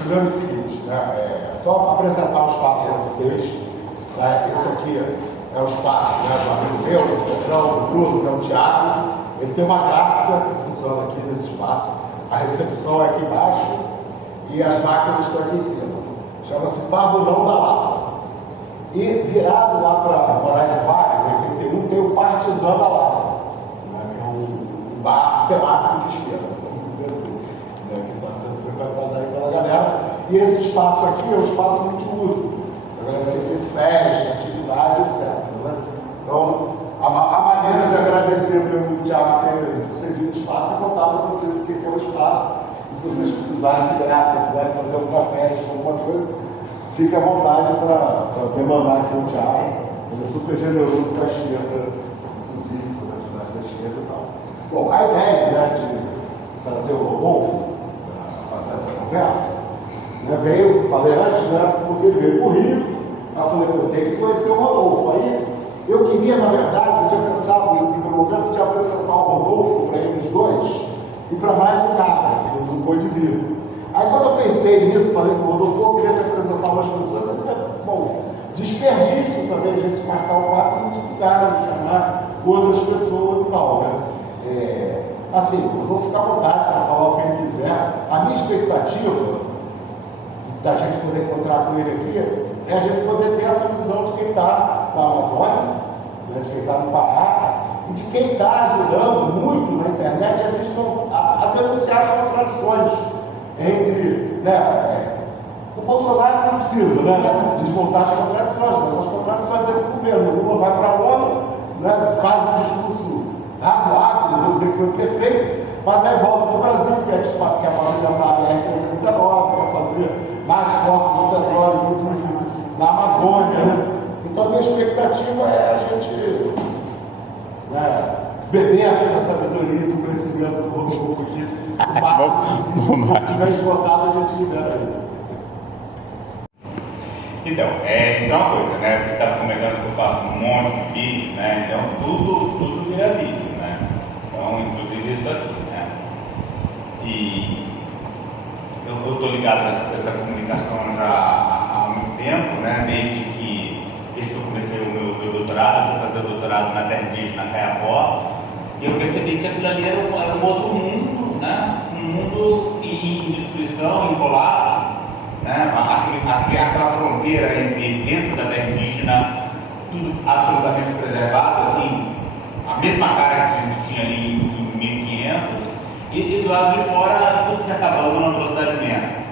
Primeiro é o seguinte, né? Só apresentar o espaço para vocês. Né? Esse aqui é o espaço, né, do amigo meu, do Petrão, do Bruno, que é o Thiago. Ele tem uma gráfica que funciona aqui nesse espaço. A recepção é aqui embaixo e as máquinas estão aqui em cima. Chama-se Pavilhão da Lapa. E virado lá para Moraes e Vale, 81, tem o Partizan da Lapa, né, que é um bar temático de esquerda, vamos dizer assim, né, que está sendo frequentado aí pela galera. E esse espaço aqui é um espaço multiuso. A galera tem feito festa, atividade, etc. Né? Então, a maneira de agradecer pelo Thiago ter cedido espaço é contar para vocês o que é o espaço. E se vocês precisarem de gráfica, quiserem fazer alguma festa, alguma coisa, fique à vontade para demandar aqui o Thiago. Ele é super generoso com a esquerda, inclusive com as atividades da esquerda e tal. Bom, a ideia, né, de trazer o Rodolfo para fazer essa conversa, né, veio, falei antes, né, porque ele veio para o Rio. Aí eu falei, eu tenho que conhecer o Rodolfo. Aí eu queria, na verdade, eu tinha pensado no primeiro momento de apresentar o Rodolfo para eles dois e para mais um cara, que não pôde vir. Aí quando eu pensei nisso, falei com o Rodolfo, eu queria te apresentar umas pessoas, eu falei, bom, desperdício também a gente marcar um papo e não divulgar, chamar outras pessoas e tal, né? Assim, o Rodolfo fica à vontade para falar o que ele quiser. A minha expectativa da gente poder encontrar com ele aqui é a gente poder ter essa visão de quem está na Amazônia, né, de quem está no Pará, e de quem está ajudando muito na internet a denunciar as contradições entre, né, o Bolsonaro não precisa, né, desmontar as contradições, mas as contradições desse governo. O Lula vai para a ONU, né, faz um discurso razoável, não vou dizer que foi perfeito, mas aí volta para o Brasil, quer pavimentar a BR-319, quer fazer mais poços de petróleo, inclusive na Amazônia, né? Então a minha expectativa é a gente, né, beber aquela sabedoria do conhecimento do Rodolfo aqui. O máximo que tiver esgotado, a gente libera ele. Então, isso é uma coisa, né? Você estava comentando que eu faço um monte de vídeo, né? Então tudo vira vídeo, né? Então, inclusive isso aqui, né? E eu estou ligado nessa coisa da comunicação já há muito tempo, né? Desde que eu comecei o meu doutorado, eu fui fazer o doutorado na terra indígena Caiapó, e eu percebi que aquilo ali era um outro mundo, né? Um mundo em destruição, em colapso, né? Aquela fronteira dentro da terra indígena, tudo absolutamente preservado, assim, a mesma cara que a gente tinha ali em 1500, e do lado de fora tudo se acabando numa velocidade imensa.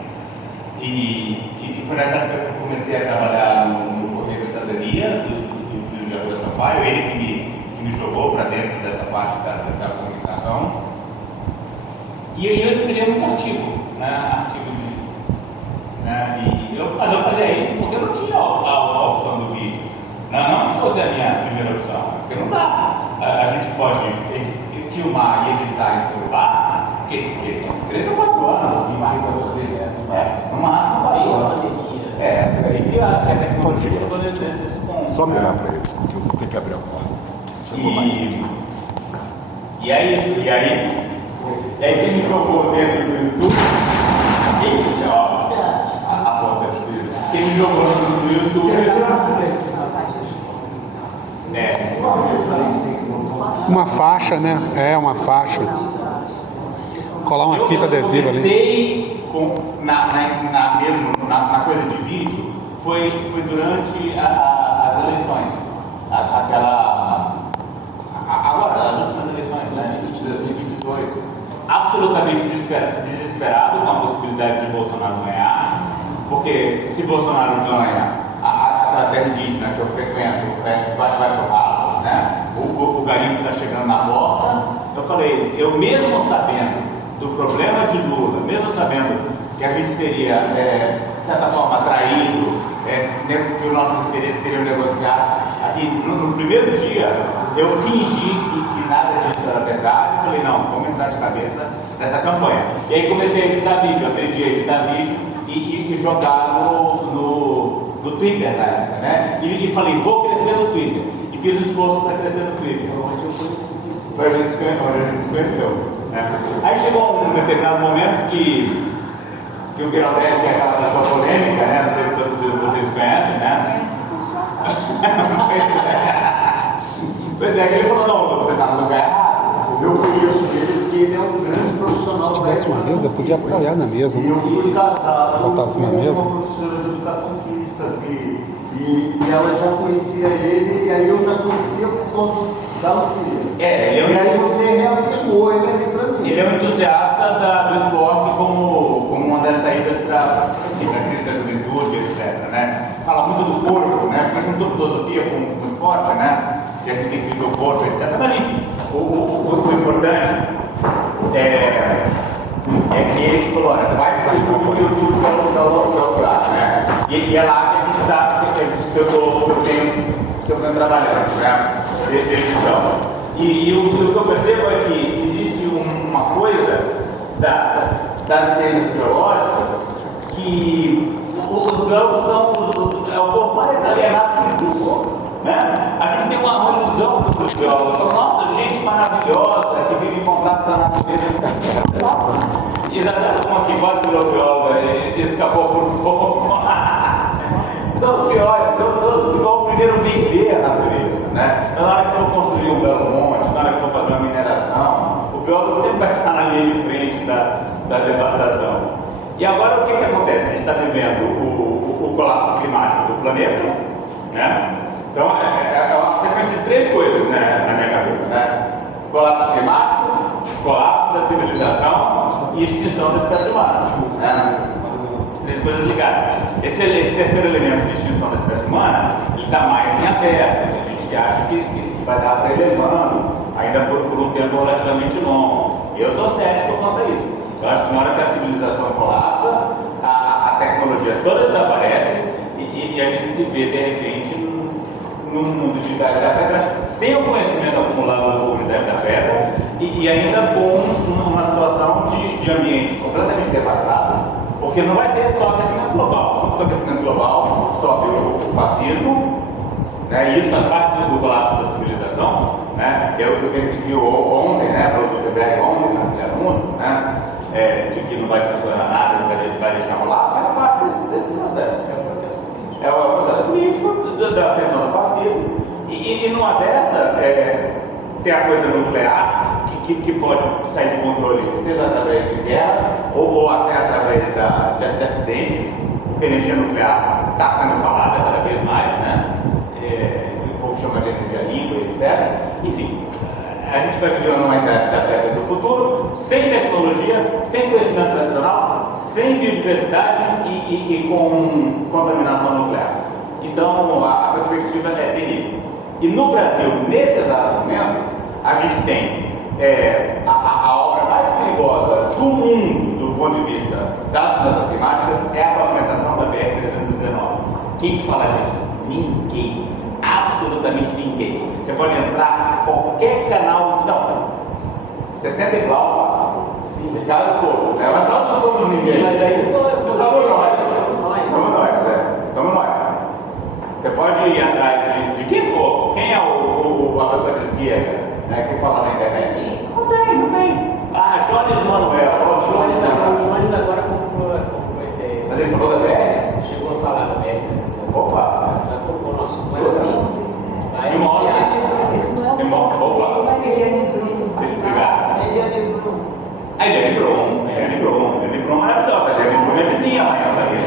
E foi nessa época que eu comecei a trabalhar no Correio da Cidadania do Rio de Janeiro Sampaio, ele que me jogou para dentro dessa parte da comunicação. E eu escrevia muito artigo, né? Mas eu fazia isso porque eu não tinha a opção do vídeo. Não que fosse a minha primeira opção, porque não dá. A gente pode filmar e editar em celular, porque tem uns 3 ou 4 anos que mais a vocês, no máximo 4 anos. E que a tecnologia chegou nesse ponto. Só mirar para eles, porque eu vou ter que abrir a porta. E é isso, e aí quem me jogou dentro do YouTube, a porta do espírito, quem me jogou no YouTube. Uma faixa, né? Uma faixa. Colar uma fita adesiva ali. Comecei na coisa de vídeo, foi durante as eleições. Agora, as últimas eleições, né, em 2022, absolutamente desesperado com a possibilidade de Bolsonaro ganhar, porque se Bolsonaro ganha, a terra indígena que eu frequento vai pro ralo, né? O garimpo está chegando na porta. Eu falei, eu mesmo sabendo do problema de Lula, mesmo sabendo que a gente seria, de certa forma, traído, que os nossos interesses seriam negociados, assim, no primeiro dia, eu fingi que nada disso era verdade, e falei, não, vamos entrar de cabeça nessa campanha. E aí comecei a editar vídeo, aprendi a editar vídeo e jogar no Twitter na época, né? E falei, vou crescer no Twitter. E fiz um esforço para crescer no Twitter. Foi onde a gente se conheceu. Né? Aí chegou um determinado momento que o Giraldelli, que é aquela pessoa polêmica, né? Não sei se todos vocês conhecem, né? Pois é, que ele falou, não, você está no lugar errado. Eu conheço ele porque ele é um grande profissional. Se tivesse uma mesa, podia apoiar na mesa. E eu fui casado Botasse na com mesa. uma professora de educação física e ela já conhecia ele, e aí eu já conhecia por conta da Luzia. E aí você reafirmou ele ali pra mim. Ele é um entusiasta do esporte como uma das saídas para a crise da juventude, etc. Né? Fala muito do corpo, né? Porque juntou filosofia com o esporte, né? Que a gente tem que viver o corpo, etc. Mas enfim, o importante é que ele falou, olha, vai para o YouTube para o lugar, né? E é lá que a gente está, que eu venho trabalhando, né? Desde então. E o que eu percebo é que existe uma coisa das ciências biológicas que os grãos são o corpo mais alienado que existe. Né? A gente tem uma ilusão dos biólogos, falam, nossa, gente maravilhosa que vive em contato com a natureza. E uma que quase virou bióloga e escapou por pouco. São os piores, são os que vão primeiro vender a natureza. Né? Na hora que for construir um belo monte, na hora que for fazer uma mineração, o biólogo sempre vai estar na linha de frente da devastação. E agora o que acontece? A gente está vivendo o colapso climático do planeta, né? Então é uma sequência de três coisas, né, na minha cabeça, né? Colapso climático, colapso da civilização e extinção da espécie humana, né? Três coisas ligadas. Esse terceiro elemento de extinção da espécie humana, ele está mais em aberto. A gente acha que vai dar para ele levando, ainda por um tempo relativamente longo. E eu sou cético quanto a isso. Eu acho que na hora que a civilização colapsa, a tecnologia toda desaparece e a gente se vê de repente num mundo de Idade da Pedra, sem o conhecimento acumulado do povo de Idade da Pedra e ainda com uma situação de ambiente completamente devastado. Porque não vai ser só aquecimento global. Com o aquecimento global sobe o fascismo, né? E isso faz parte do colapso da civilização, né? Que é o que a gente viu ontem, né? Para o Zuckerberg ontem, naquele anúncio, né? De que não vai censurar nada, vai deixar rolar, faz parte desse processo. É o processo político da ascensão do fascismo. E numa dessa, tem a coisa nuclear, que pode sair de controle, seja através de guerras ou até através de acidentes, porque a energia nuclear está sendo falada cada vez mais, né? O povo chama de energia limpa, etc. Enfim, a gente vai viver numa idade da pedra do futuro, sem tecnologia, sem conhecimento tradicional, sem biodiversidade e com contaminação nuclear. Então, a perspectiva é terrível. E no Brasil, nesse exato momento, a gente tem a obra mais perigosa do mundo, do ponto de vista das mudanças climáticas, é a pavimentação da BR-319. Quem que fala disso? Ninguém. Absolutamente ninguém. Você pode entrar em qualquer canal. Não. Você senta igual, fala. Sim. Ricardo Couto. Nós não somos ninguém. Sim, mas aí somos nós. Somos nós. Você pode ir atrás de quem for. Quem é a pessoa de esquerda, né, que fala na internet? Não tem. Jones Manuel. Jones agora comprou a ideia. Mas ele falou da BR? Chegou a falar da BR. Opa! Já tocou o nosso. Mas assim, Me mostra. Esse não é o foco. Opa! Mas ele é Bruno. Obrigado. Ele é Bruno. A Eliane Brum maravilhosa. A Eliane Brum é vizinha lá em Altamira.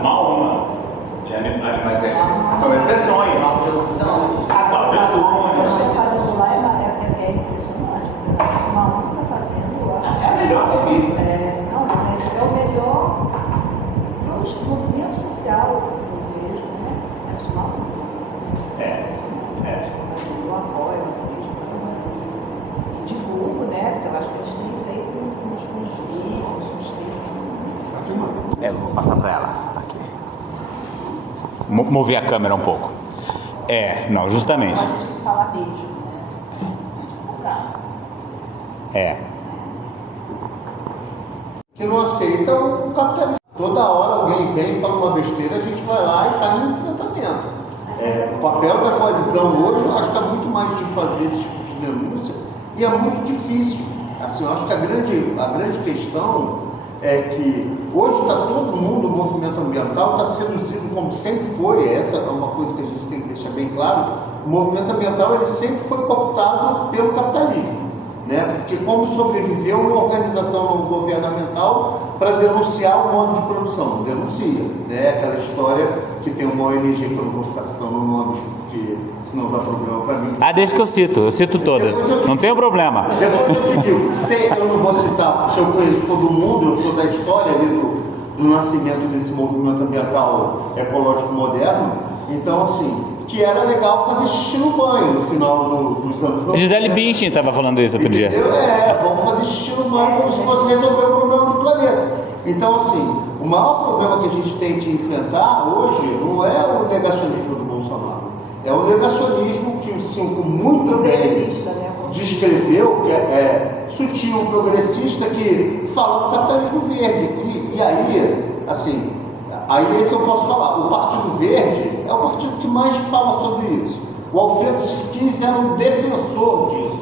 Uma. Mas são exceções. A Cláudia Antunes. Está fazendo lá é impressionante. O Maluco está fazendo, eu acho. É a melhor revista. Não, é o melhor movimento social que eu vejo, né? É o Maluco. Eu apoio vocês, divulgo, né? Porque eu acho que eles têm feito uns vídeos, uns textos. Tá filmando. Vou passar para ela. Aqui. Mover a câmera um pouco. Não, justamente. Mas a gente tem que falar mesmo, né? Divulgar. Que não aceita o capitalismo. Toda hora alguém vem e fala uma besteira, a gente vai lá e cai no enfrentamento. O papel da coalizão hoje, eu acho que é muito mais de fazer esse tipo de denúncia, e é muito difícil. Assim, eu acho que a grande questão é que hoje está todo mundo, o movimento ambiental está seduzido como sempre foi. Essa é uma coisa que a gente tem que deixar bem claro. O movimento ambiental ele sempre foi cooptado pelo capitalismo, né? Porque como sobreviveu uma organização não governamental para denunciar o modo de produção, denuncia, né? Aquela história que tem uma ONG que eu não vou ficar citando nomes porque senão dá problema para mim. Deixa que eu cito todas, não tem problema. Depois eu te digo, eu não vou citar porque eu conheço todo mundo, eu sou da história ali do nascimento desse movimento ambiental ecológico moderno, então assim, que era legal fazer xixi no banho no final dos anos 90. Gisele Bündchen estava falando isso outro dia. Vamos fazer xixi no banho como se fosse resolver o problema do planeta. Então, assim, o maior problema que a gente tem que enfrentar hoje não é o negacionismo do Bolsonaro, é o negacionismo que o Cinco muito bem descreveu, que é sutil, progressista, que fala do capitalismo verde. E aí, assim, aí esse eu posso falar, o Partido Verde é o partido que mais fala sobre isso. O Alfredo Sirkis era um defensor disso,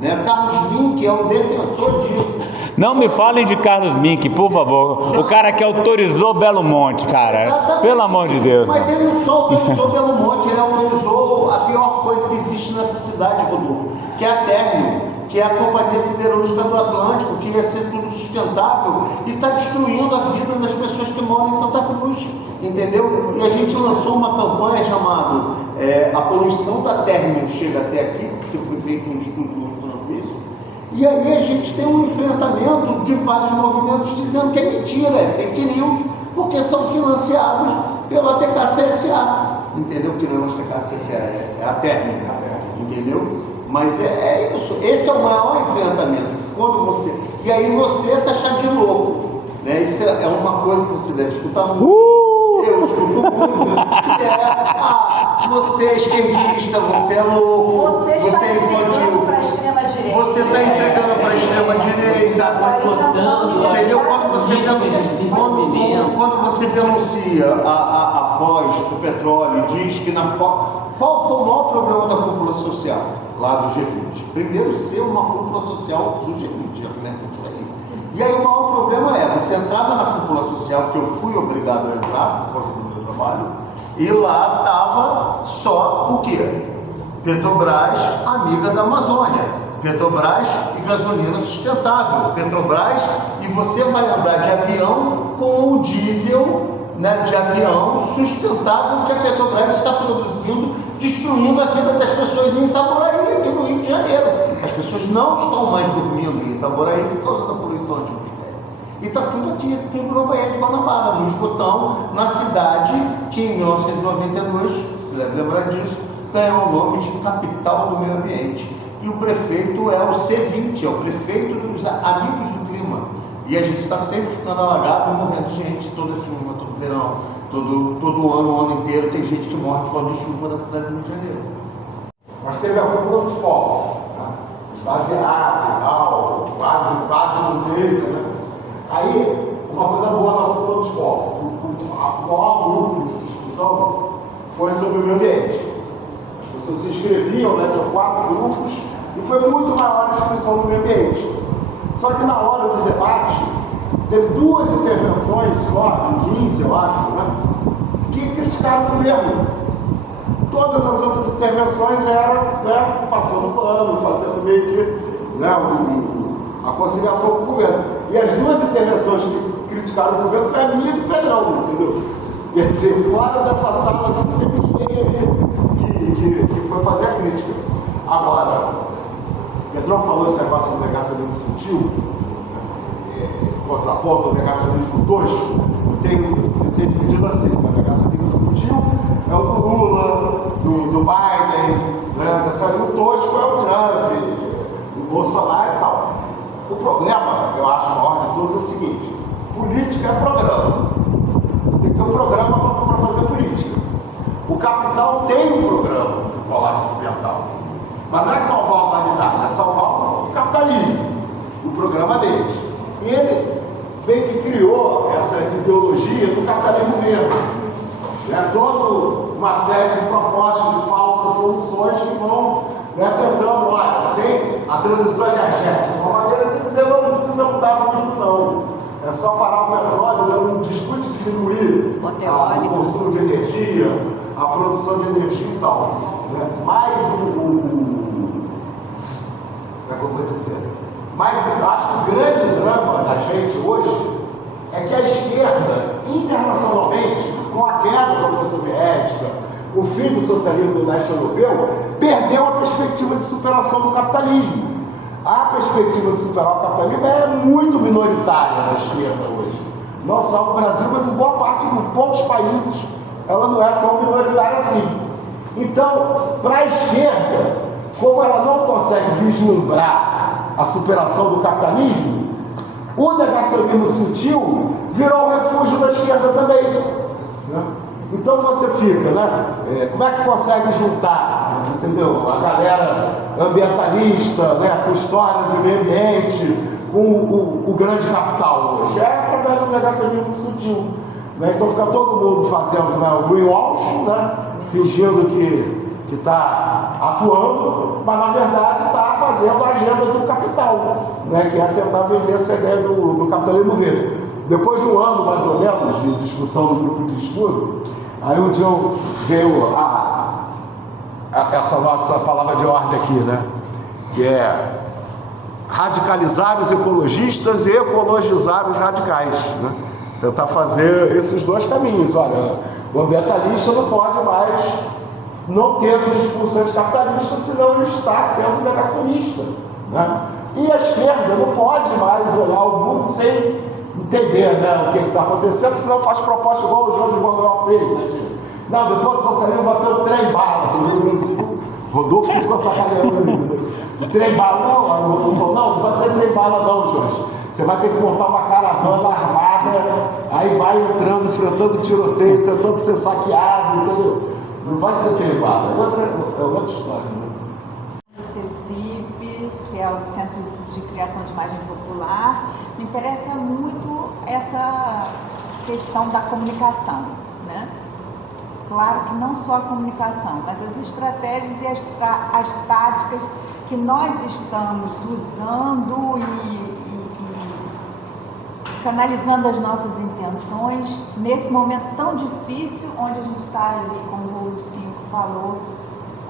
né? Carlos Mink é um defensor disso. Não me falem de Carlos Mink, por favor. O cara que autorizou Belo Monte, cara. Exatamente. Pelo amor de Deus. Mas ele não só autorizou Belo Monte, ele autorizou a pior coisa que existe nessa cidade, Rodolfo, que é a Término, que é a Companhia Siderúrgica do Atlântico, que ia ser tudo sustentável e está destruindo a vida das pessoas que moram em Santa Cruz, entendeu? E a gente lançou uma campanha chamada A Poluição da Término Chega Até Aqui, porque foi feito um estudo mostrando isso. E aí a gente tem um enfrentamento de vários movimentos dizendo que é mentira, é fake news, porque são financiados pela TKCSA, entendeu? Que não é a TKCSA, é a Término, entendeu? Mas é isso, esse é o maior enfrentamento. Quando você. E aí você é taxado de louco, né? Isso é uma coisa que você deve escutar muito. Eu escuto muito, que é você é esquerdista, você é louco, você é infantil, você está entregando para a extrema direita, entendeu? Quando você denuncia a Foz do petróleo, diz que qual foi o maior problema da cúpula social lá do G20? Primeiro, ser uma cúpula social do G20, já começa por aí. E aí o maior problema você entrava na cúpula social, que eu fui obrigado a entrar por causa do meu trabalho, e lá estava só o quê? Petrobras, amiga da Amazônia, Petrobras e gasolina sustentável, Petrobras, e você vai andar de avião com o diesel, né, de avião sustentável que a Petrobras está produzindo, destruindo a vida das pessoas em Itaboraí, aqui no Rio de Janeiro. As pessoas não estão mais dormindo em Itaboraí por causa da poluição atmosférica. E está tudo aqui, tudo na Baía de Guanabara, no esgotão, na cidade que em 1992, você deve lembrar disso, ganhou o nome de capital do meio ambiente. E o prefeito é o C20, é o prefeito dos amigos do clima. E a gente está sempre ficando alagado e morrendo de gente toda chuva, todo verão, todo ano, o ano inteiro, tem gente que morre por causa de chuva na cidade do Rio de Janeiro. Mas teve a cúpula dos povos, né? Esvaziada e tal, quase não teve, né? Aí, uma coisa boa da cúpula dos povos, o maior grupo de discussão foi sobre o meio ambiente. As pessoas se inscreviam, né? Tinha 4 grupos e foi muito maior a inscrição no meio ambiente. Só que na hora do debate, teve 2 intervenções só, em 15, eu acho, né? Que criticaram o governo. Todas as outras intervenções eram, né, passando pano, fazendo meio que, né, a conciliação com o governo. E as 2 intervenções que criticaram o governo foi a minha e do Pedrão, entendeu? Quer dizer, fora dessa sala não teve ninguém ali que foi fazer a crítica. Agora, o Pedrão falou esse negócio do negacionismo sutil, contraponto ao negacionismo tosco. Eu tenho dividido assim, o negacionismo sutil é o do Lula, do Biden, né? O tosco é o Trump, do Bolsonaro e tal. O problema, eu acho, maior de todos é o seguinte: política é programa. Você tem que ter um programa para fazer política. O capital tem um programa de colapso ambiental. Mas não é salvar a humanidade, é salvar o capitalismo, o programa deles. E ele bem que criou essa ideologia do capitalismo verde. Toda uma série de propostas de soluções que vão, né, tentando, olha, tem a transição energética, de uma maneira que dizer, não precisa mudar muito não. É só parar o petróleo, não discute diminuir o consumo de energia, a produção de energia e tal. Né? Mas como é que eu vou dizer? Mas eu acho que o grande drama da gente hoje é que a esquerda, internacionalmente, com a queda da União Soviética, o fim do socialismo no leste europeu, perdeu a perspectiva de superação do capitalismo. A perspectiva de superar o capitalismo é muito minoritária na esquerda hoje. Não só no Brasil, mas em boa parte, em poucos países, ela não é tão minoritária assim. Então, para a esquerda, como ela não consegue vislumbrar a superação do capitalismo, o negacionismo sutil virou o refúgio da esquerda também. Né? Então você fica, né? Como é que consegue juntar, entendeu? A galera ambientalista, né? Com história de meio ambiente, com o grande capital hoje? É através do negacionismo sutil. Né? Então fica todo mundo fazendo, né, o greenwashing, né? Fingindo que está atuando, mas na verdade está fazendo a agenda do capital, né? Que é tentar vender essa ideia do capitalismo verde. Depois de um ano, mais ou menos, de discussão do grupo de estudo, aí um dia veio essa nossa palavra de ordem aqui, né? Que é radicalizar os ecologistas e ecologizar os radicais, né? Tentar fazer esses dois caminhos. Olha, o ambientalista não pode mais não ter um discurso anticapitalista, senão ele está sendo negacionista, né? E a esquerda não pode mais olhar o mundo sem entender, né, o que está acontecendo, senão faz proposta igual o João de Manuel fez, né? Não, depois do socialismo vai ter o trem-bala do Rio Grande do Sul. Rodolfo ficou sacaneando. O trem-bala, não vai ter trem-bala não, Jorge. Você vai ter que montar uma caravana armada, aí vai entrando, enfrentando tiroteio, tentando ser saqueado, entendeu? Não vai ser trem-bala, é outra história. Né? O CECIP, que é o Centro de Criação de Imagem Popular, me interessa muito essa questão da comunicação, né? Claro que não só a comunicação, mas as estratégias e as táticas que nós estamos usando e canalizando as nossas intenções nesse momento tão difícil, onde a gente está ali, como o Cinco falou,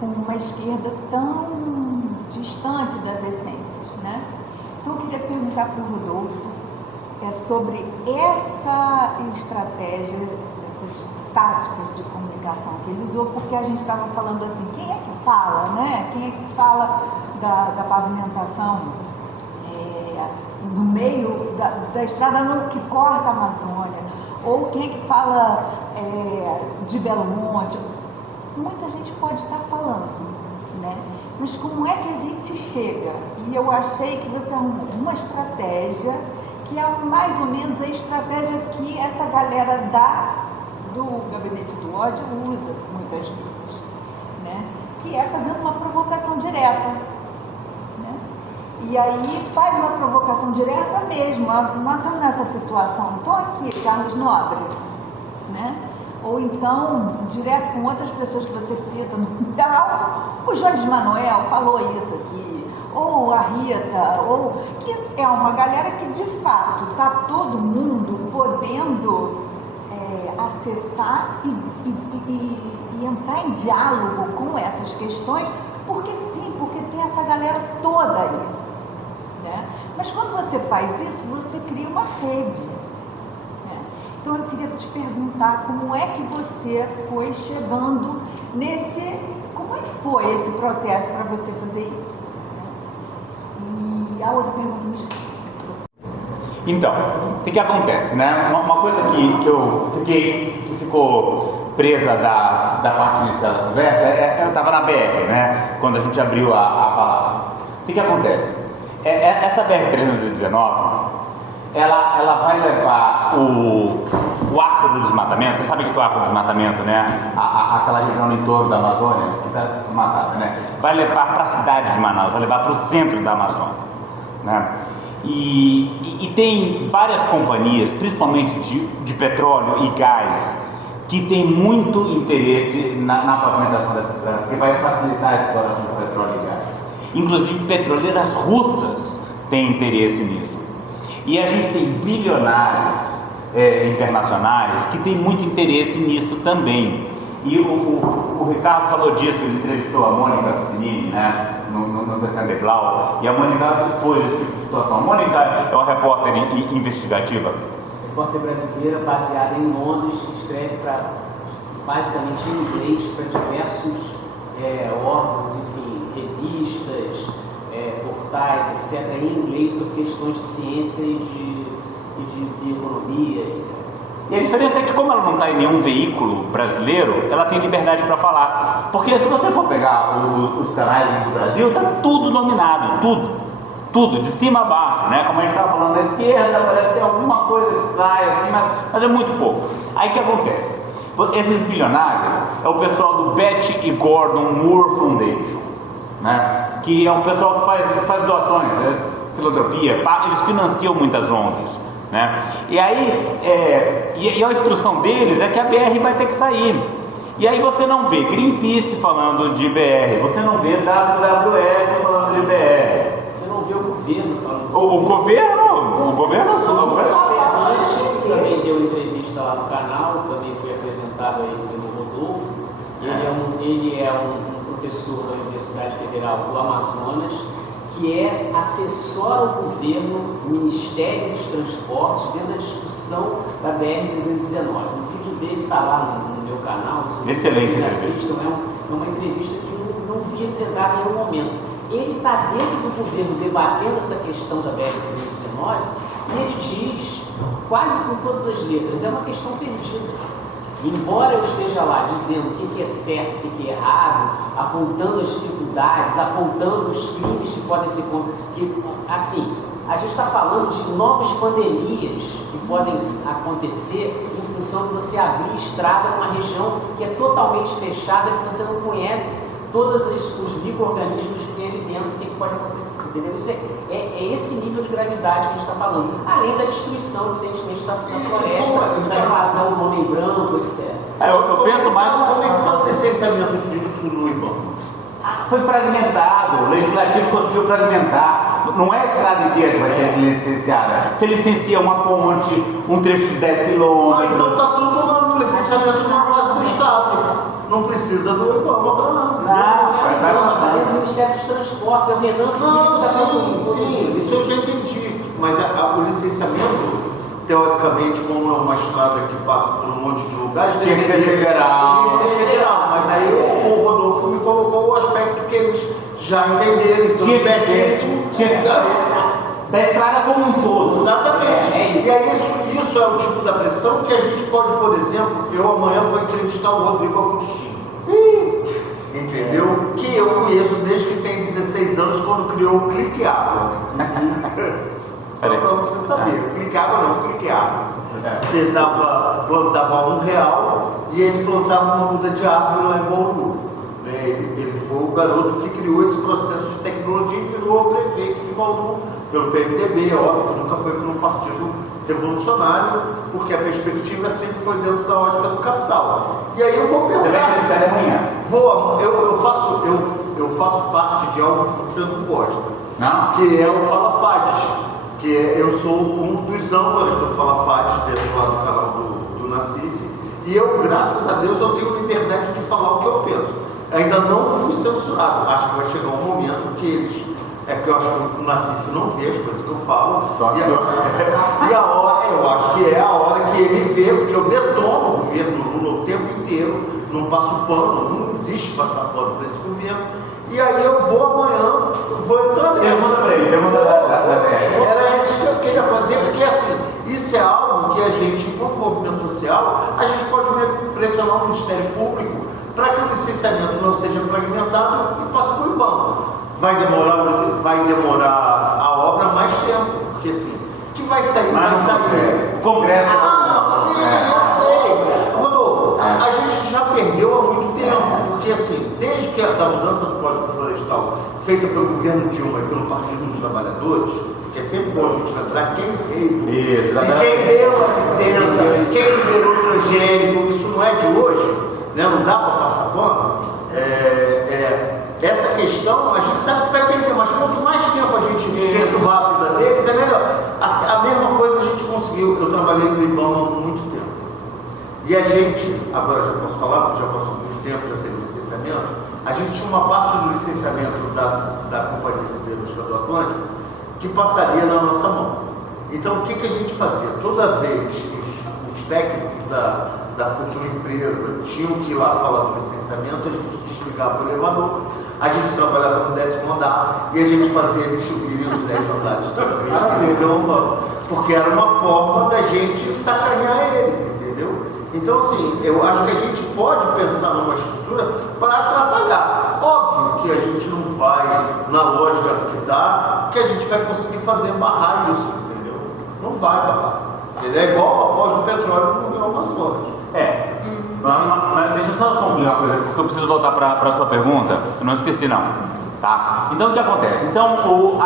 com uma esquerda tão distante das essências, né? Então eu queria perguntar para o Rodolfo sobre essa estratégia, essas táticas de comunicação que ele usou, porque a gente estava falando assim, quem é que fala, né? Quem é que fala da pavimentação no meio da estrada que corta a Amazônia, ou quem é que fala de Belo Monte? Muita gente pode estar falando, né? Mas como é que a gente chega? E eu achei que você arrumou uma estratégia que é mais ou menos a estratégia que essa galera do Gabinete do Ódio usa muitas vezes, né? Que é fazendo uma provocação direta, né? E aí faz uma provocação direta mesmo. Nós estamos nessa situação, estou aqui, Carlos Nobre, né? Ou então, direto com outras pessoas que você cita, o Jones Manuel falou isso aqui, ou a Rita, ou que é uma galera que de fato está todo mundo podendo acessar e entrar em diálogo com essas questões, porque sim, porque tem essa galera toda aí, né? Mas quando você faz isso, você cria uma rede, né? Então eu queria te perguntar como é que você foi chegando como é que foi esse processo para você fazer isso? E a outra pergunta me esqueci. Então, o que acontece, né? Uma coisa que ficou presa da parte inicial da conversa, eu estava na BR, né? Quando a gente abriu a palavra. O que acontece? Essa BR-319, ela vai levar o arco do desmatamento. Você sabe o que é o arco do desmatamento, né? Aquela região em torno da Amazônia, que está desmatada, né? Vai levar para a cidade de Manaus, vai levar para o centro da Amazônia, né? E tem várias companhias, principalmente de petróleo e gás, que tem muito interesse na pavimentação dessa estrada, porque vai facilitar a exploração do petróleo e gás. Inclusive petroleiras russas têm interesse nisso. E a gente tem bilionários internacionais que têm muito interesse nisso também. E o Ricardo falou disso, ele entrevistou a Mônica Piscinini, né, no 60 Glau, e a Mônica expôs esse tipo de situação. A Mônica é uma repórter investigativa. Repórter brasileira baseada em Londres, que escreve basicamente em inglês para diversos órgãos, enfim, revistas, portais, etc., em inglês sobre questões de ciência e de economia, etc. E a diferença é que, como ela não está em nenhum veículo brasileiro, ela tem liberdade para falar. Porque se você for pegar os canais do Brasil, está tudo nominado, tudo, de cima a baixo, né? Como a gente estava falando, na esquerda parece que tem alguma coisa que sai assim, mas é muito pouco. Aí o que acontece? Esses bilionários é o pessoal do Betty e Gordon Moore Foundation, né? Que é um pessoal que faz doações, filantropia, eles financiam muitas ONGs, né? E aí, e a instrução deles é que a BR vai ter que sair. E aí você não vê Greenpeace falando de BR, você não vê WWF falando de BR. Você não vê o governo falando sobre O governo Fernandes também deu entrevista lá no canal, também foi apresentado aí pelo Rodolfo. Ele é um professor da Universidade Federal do Amazonas, que assessora o governo, o Ministério dos Transportes, dentro da discussão da BR-319. O vídeo dele está lá no meu canal. Excelente. Vocês assistam, é uma entrevista que não via ser dada em nenhum momento. Ele está dentro do governo debatendo essa questão da BR-319 e ele diz, quase com todas as letras, é uma questão perdida. Embora eu esteja lá dizendo o que é certo, o que é errado, apontando as dificuldades, apontando os crimes que podem ser... assim, a gente está falando de novas pandemias que podem acontecer em função de você abrir estrada numa região que é totalmente fechada, que você não conhece todos os micro-organismos que tem ali dentro, o que pode acontecer, entendeu? Isso é esse nível de gravidade que a gente está falando, além da destruição, evidentemente, da floresta, da invasão do homem branco, etc. Eu penso mais... Como é que está o licenciamento disso no IBAMA? Foi fragmentado, o legislativo conseguiu fragmentar. Não é a estrada inteira que vai ser licenciada. Você licencia uma ponte, um trecho de 10 quilômetros. Então está tudo no licenciamento na base do Estado. Não precisa do IBAMA para nada. Não, está dentro do Ministério dos Transportes, é o Renan Filho. Não, sim, isso eu já entendi. Mas o licenciamento, teoricamente, como é uma estrada que passa por um monte de lugares, tinha que ser federal. Tinha que ser federal. Mas aí o Rodolfo me colocou o aspecto que eles já entenderam, são espertíssimos. Tinha que ser da estrada como um todo. Exatamente. Isso. E aí isso é o tipo da pressão que a gente pode, por exemplo, eu amanhã vou entrevistar o Rodrigo Agostinho. Entendeu? Que eu conheço desde que tem 16 anos, quando criou o Clique Água. Só para você saber, Clique Água não, Clique Água. Você plantava R$1 e ele plantava uma muda de árvore lá em Bauru. Ele foi o garoto que criou esse processo de tecnologia e virou o prefeito de Bauru pelo PMDB, óbvio que nunca foi por um partido revolucionário, porque a perspectiva sempre foi dentro da ótica do capital. E aí eu vou pensar... Você vai entrevistar amanhã? Eu faço parte de algo que você não gosta. Não? Que é o Fala Fades. Que eu sou um dos âncoras do Fala Fades dentro lá do canal do Nassif. E eu, graças a Deus, eu tenho liberdade de falar o que eu penso. Ainda não fui censurado. Acho que vai chegar um momento que eles... porque eu acho que o Nassif não vê as coisas que eu falo. E a hora, eu acho que é a hora que ele vê, porque eu detono o governo Lula o tempo inteiro, não passo pano, não existe passar pano para esse governo. E aí eu vou amanhã, vou entrar nessa. Era isso que eu queria fazer, porque assim, isso é algo que a gente, enquanto movimento social, a gente pode pressionar o Ministério Público para que o licenciamento não seja fragmentado e passe para o IBAMA. Vai demorar a obra mais tempo, porque assim, que vai sair, vai sair. O Congresso. Sim, eu sei. Rodolfo, a gente já perdeu há muito tempo, porque assim, desde que da mudança do Código Florestal, feita pelo governo Dilma e pelo Partido dos Trabalhadores, porque é sempre bom a gente lembrar quem fez, Isso, e quem deu a licença, quem liberou o transgênico, isso não é de hoje, né? Não dá para passar pano. Essa questão a gente sabe que vai perder, mas quanto mais tempo a gente perturbar a vida deles, é melhor. A mesma coisa a gente conseguiu. Eu trabalhei no IBAMA há muito tempo. E a gente, agora já posso falar, porque já passou muito tempo, já teve licenciamento, a gente tinha uma parte do licenciamento da Companhia Siderúrgica do Atlântico que passaria na nossa mão. Então o que a gente fazia? Toda vez que os técnicos da futura empresa tinham que ir lá falar do licenciamento, a gente desligava o elevador, a gente trabalhava no 10º andar e a gente fazia eles subirem os 10 andares toda vez que eles iam andando, porque era uma forma da gente sacanear eles, entendeu? Então assim, eu acho que a gente pode pensar numa estrutura para atrapalhar. Óbvio que a gente não vai na lógica do que dá, que a gente vai conseguir barrar isso, entendeu? Não vai barrar. É igual a Foz do Petróleo no Rio Amazonas. Mas deixa eu só concluir uma coisa, porque eu preciso voltar para a sua pergunta, eu não esqueci não, tá? Então o que acontece? Então,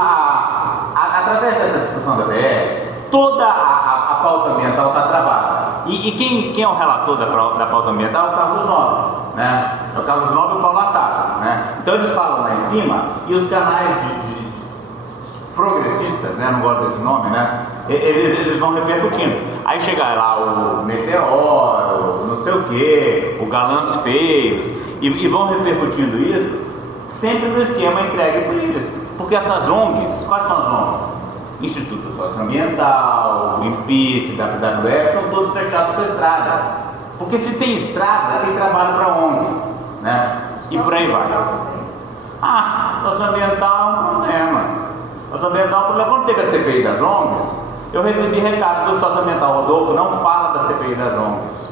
através dessa discussão da BR, toda a pauta ambiental está travada. E quem é o relator da pauta ambiental é o Carlos Nobre, né? É o Carlos Nobre e o Paulo Artacho, né? Então eles falam lá em cima e os canais de progressistas, né? Não gosto desse nome, né? Eles vão repercutindo. Aí chega lá o Meteoro, não sei o que, o Galãs Feios, e vão repercutindo isso sempre no esquema entregue por eles. Porque essas ONGs, quais são as ONGs? Instituto Socioambiental, Greenpeace, WWF, estão todos fechados com a estrada. Porque se tem estrada, tem trabalho para ONG, né? E por aí vai. Socioambiental é um problema. Socioambiental é um problema. Quando teve a CPI das ONGs, eu recebi recado do socioambiental, Rodolfo, não fala da CPI das ONGs.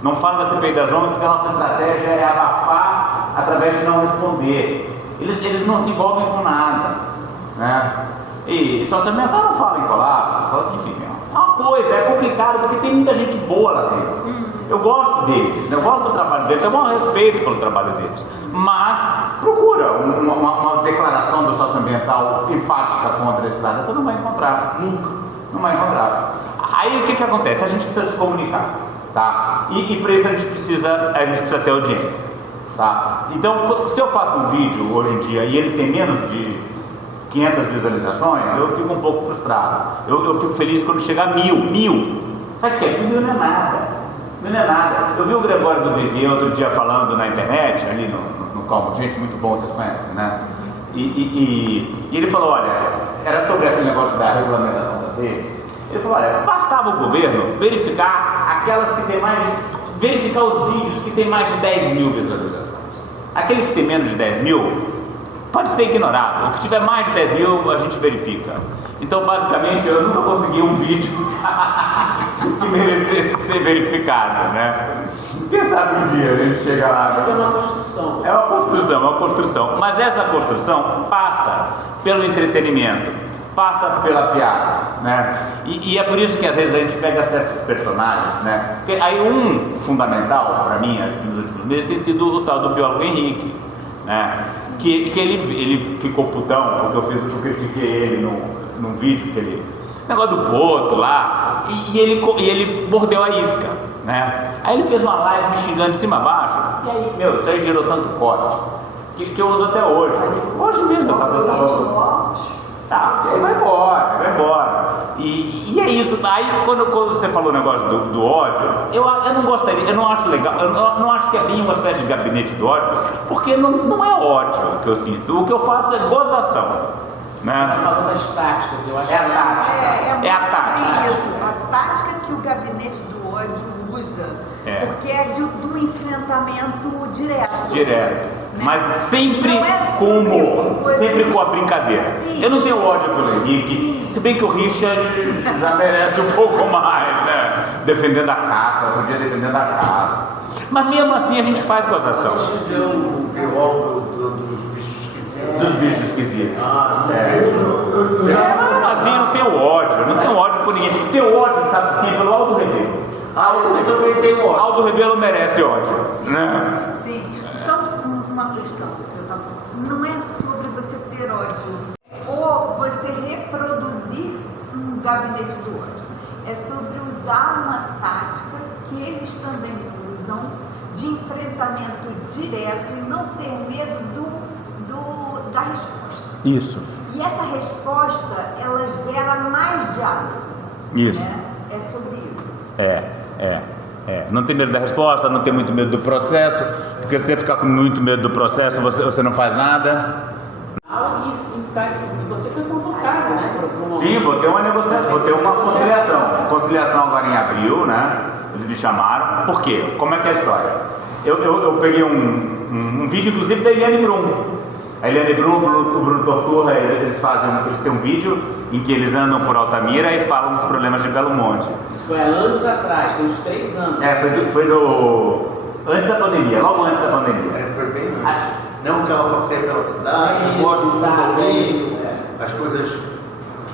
Não fala da CPI das ONGs porque a nossa estratégia é abafar através de não responder. Eles não se envolvem com nada, né? E socioambiental não fala em colapso, enfim, é uma coisa, é complicado porque tem muita gente boa lá dentro. Eu gosto deles, eu gosto do trabalho deles, eu tenho um respeito pelo trabalho deles, mas procura uma declaração do socioambiental enfática contra a estrada, tu não vai encontrar, nunca, não vai encontrar. Aí o que acontece? A gente precisa se comunicar, tá? E para isso a gente precisa ter audiência, tá? Então, se eu faço um vídeo hoje em dia e ele tem menos de 500 visualizações, eu fico um pouco frustrado. Eu fico feliz quando chega a 1000. Sabe o que é? 1000 não é nada. Não é nada. Eu vi o Gregório do Vivier outro dia falando na internet, ali no Calmo, gente, muito bom, vocês conhecem, né? E ele falou, olha, era sobre aquele negócio da regulamentação das redes. Ele falou, olha, bastava o governo verificar aquelas que tem mais de... verificar os vídeos que tem mais de 10 mil visualizações. Aquele que tem menos de 10 mil pode ser ignorado. O que tiver mais de 10 mil a gente verifica. Então, basicamente, eu nunca consegui um vídeo que merecesse ser verificado, né? Quem sabe um dia a gente chega lá. Mas é uma construção. É uma construção. Mas essa construção passa pelo entretenimento, passa pela piada, né? E é por isso que às vezes a gente pega certos personagens, né? Porque aí um fundamental para mim, assim, nos últimos meses, tem sido o tal do biólogo Henrique, né? Que ele ficou putão porque eu critiquei ele num vídeo que ele... negócio do boto lá, e ele mordeu a isca, né? Aí ele fez uma live me xingando de cima a baixo, e aí, isso aí gerou tanto corte, que eu uso até hoje. Hoje mesmo eu tava... Aí vai embora. E é isso. Aí quando você falou o negócio do ódio, eu não gostaria, eu não acho legal, eu não acho que é bem uma espécie de gabinete do ódio, porque não é ódio que eu sinto, o que eu faço é gozação. Né? Ela fala das táticas, eu acho que é a tática. É a tática. Isso, a tática que o gabinete do ódio usa, porque é do enfrentamento direto. Né? Mas sempre com humor, sempre com a brincadeira. Sim. Eu não tenho ódio pelo Henrique, se bem que o Richard já merece um pouco mais, né? Defendendo a caça, outro dia defendendo a caça. Mas mesmo assim a gente faz gozação. O biólogo dos bichos esquisitos. Dos bichos esquisitos. Sério? Assim, eu não tenho ódio por ninguém. Tenho ódio, sabe quem? Pelo Aldo Rebelo. Você também tem ódio. Aldo Rebelo merece ódio. Né? Sim. Só uma questão que eu tava... Não é sobre você ter ódio ou você reproduzir gabinete do ódio. É sobre usar uma tática que eles também usam de enfrentamento direto e não ter medo da resposta. Isso. E essa resposta, ela gera mais diálogo. Isso. Né? É sobre isso. Não tem medo da resposta, não tem muito medo do processo, porque se você ficar com muito medo do processo, você não faz nada. E você foi convocado, né? Sim, vou ter uma negociação, vou ter uma conciliação agora em abril, né? Eles me chamaram. Por quê? Como é que é a história? Eu peguei um vídeo, inclusive, da Eliane Brum. A Eliane Brum, o Bruno Torturra, eles têm um vídeo em que eles andam por Altamira e falam dos problemas de Belo Monte. Isso foi há anos atrás, tem uns 3 anos. Foi antes da pandemia, logo antes da pandemia. Foi bem antes. Não que ela passeia pela cidade, mostra as coisas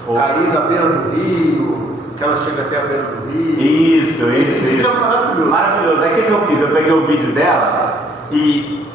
caídas à beira do rio, que ela chega até a beira do rio. Isso. Vídeo é maravilhoso. Maravilhoso. Aí o que eu fiz? Eu peguei o vídeo dela e